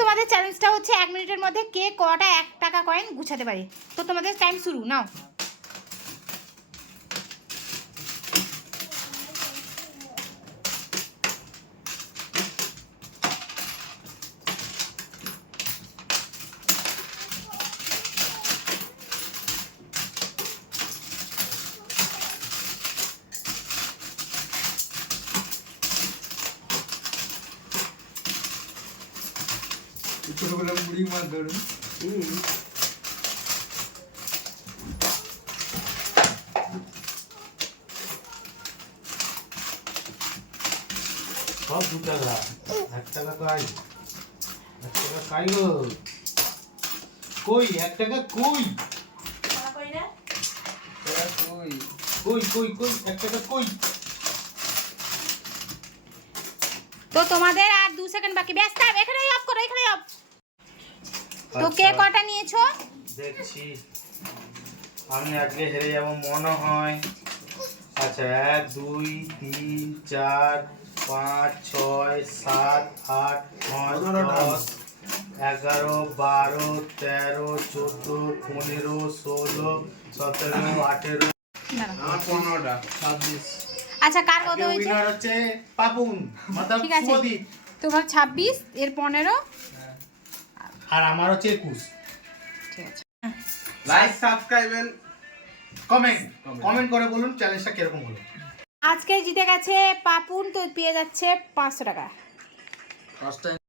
তোমাদের চ্যালেঞ্জটা হচ্ছে 1 মিনিটের মধ্যে কে কটা 1 টাকা কয়েন গুছাতে পারে। তো তোমাদের টাইম শুরু নাও। ছোটবেলা মুড়ি মাছ ধরুন। সব 2 টাকা 1 টাকা কাই 1 টাকা কাই গো কই 1 টাকা কই কই কই কই কই 1 টাকা কই। তো তোমাদের আর 2 সেকেন্ড বাকি। ব্যস্ত এখানেই অফ করো, এখানেই অফ। তো কে কটা নিয়েছো দেখছি আমি আজকে হেরে যাব মনে হয়। আচ্ছা 1 2 3 4 5 6 7 8 9 10 11 12 13 14 15 16 17 18 আমার 15টা 26। আচ্ছা কার কত হয়েছে? উইনার হচ্ছে পাপুন मतलब ঠিক আছে, শুভদীপ। তোমার 26 এর 15। আর আমার হচ্ছে 21। ঠিক আছে, লাইক সাবস্ক্রাইব এন্ড কমেন্ট করে বলুন চ্যালেঞ্জটা কিরকম হলো। আজকে জিতে গেছে পাপুন, তো পেয়ে যাচ্ছে 500 টাকা। First time